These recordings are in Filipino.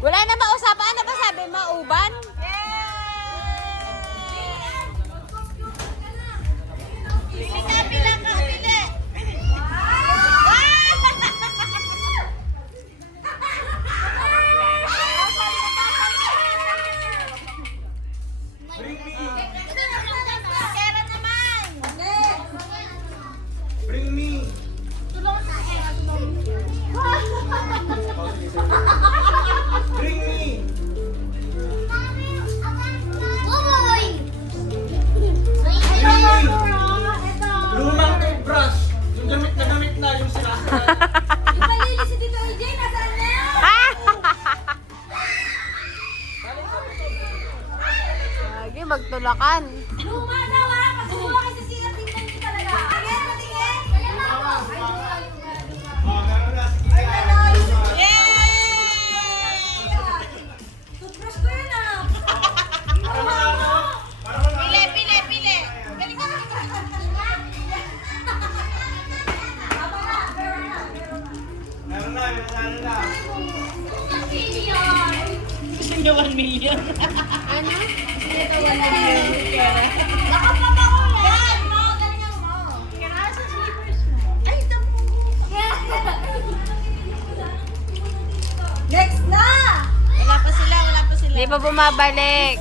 Wala na mausapan. Ano ba sabi mo? Uban? Pili ka, pila ka, pili. Kera naman. Bring me. Bring me. Buboy. Lumang toothbrush. Yung gamit na yung sinasara. Ipalili si Tito AJ, nasaan na? Lagi magtulakan. Luma na, wala pa siguro kasi sikat tingnan niyo talaga. Tingin, patingin. Toothbrush ko yun ah. Pili, pili, pili. Galing ka. Meron na. Gusto niya 1 million. Ano? Nakapabango yan. Mo, galingan mo. Nasa slippers mo. Ay, tamo. Next na! Wala pa sila, wala pa sila. Hindi pa bumabalik.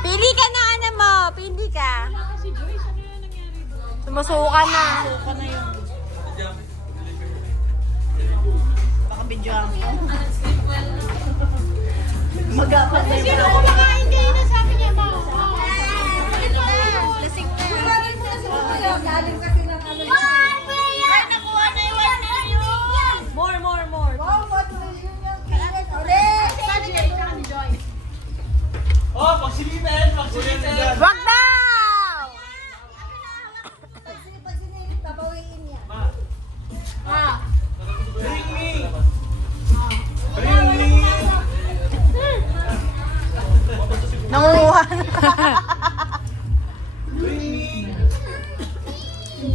Pili ka na, ano mo. Pili ka. Si Joyce, ano yung nangyari doon? Sumusuka na. Suka na yun. Baka videoan ko. Magapan na Sino yun. kumakain kayo na sabi niya mo? Lasing na. Galing mo na sa mga galing kasi ng ano. Ay, nakuha na yung 1 million. More. Wow, 1 million yung kailangan ulit. Saan ni Jay? Saan ni Joy? Oh, pagsilipin. Wag daw! Pag sinilit, babawiin niya. Bring me. Bring me. Nangunguha na. Bring me.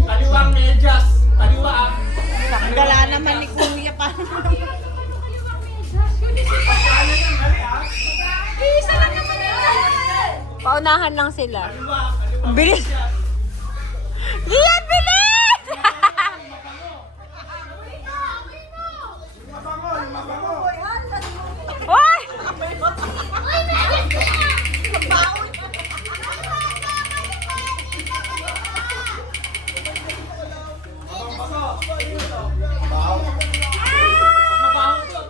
Kaliwang medyas. Kaliwang. Gala naman ni Kuya pa. Pagkala yan, hali ah. Isa lang naman yun. Paunahan lang sila. Kaliwang Bilis. medyas. Lian, bilis! Hoy! Mabaho to.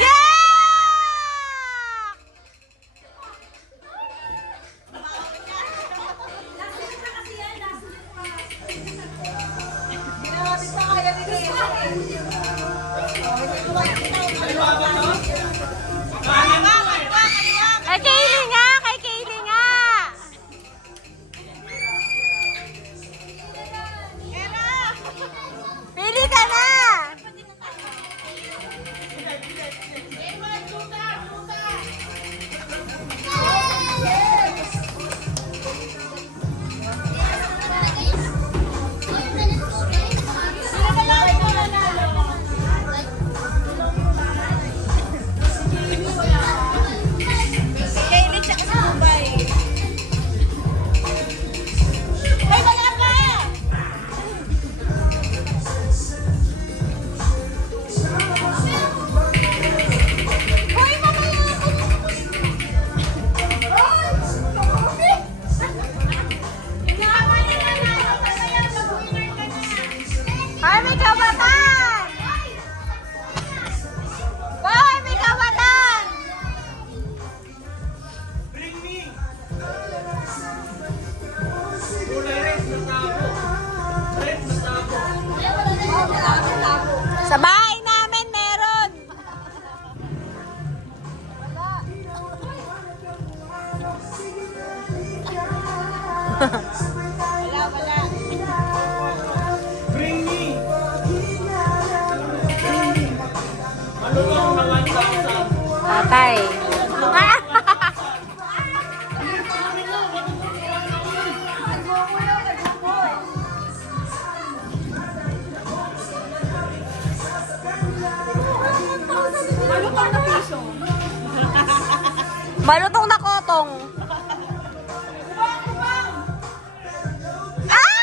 Yeah! Ginamit pa kaya ni Kay Kaylee nga! Kay Kaylee nga! Pili ka na! Kailan siya sa Dubai? Ay, wala pa! Hoy, mamaya ako! Inaman niya na na! Mamaya, mag-winner ka na! Ay, may kabatan! Boy, may kabatan! Bring me. Kulay red na tabo. Red na tabo. Sa bahay namin meron! Bring me. Maluwang na 1,000. Patay. Malutong na kotong. Ah!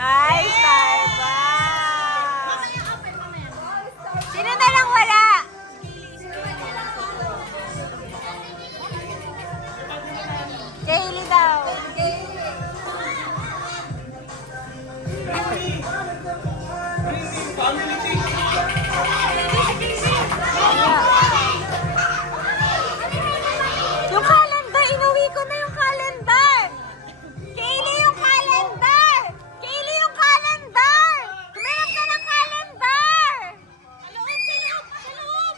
Ay, Starbucks! Sino na lang wala? Kaylee daw. Family thing. Yung calendar, inuwi ko na yung calendar. Kaylee, yung calendar. Kaylee, yung calendar. Tumayang ka ng calendar. Sa loob, sa loob, sa loob.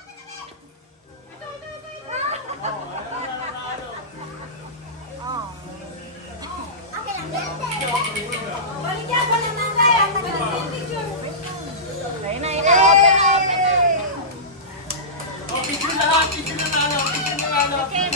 Picture lahat, picture na lang. Picture na lang.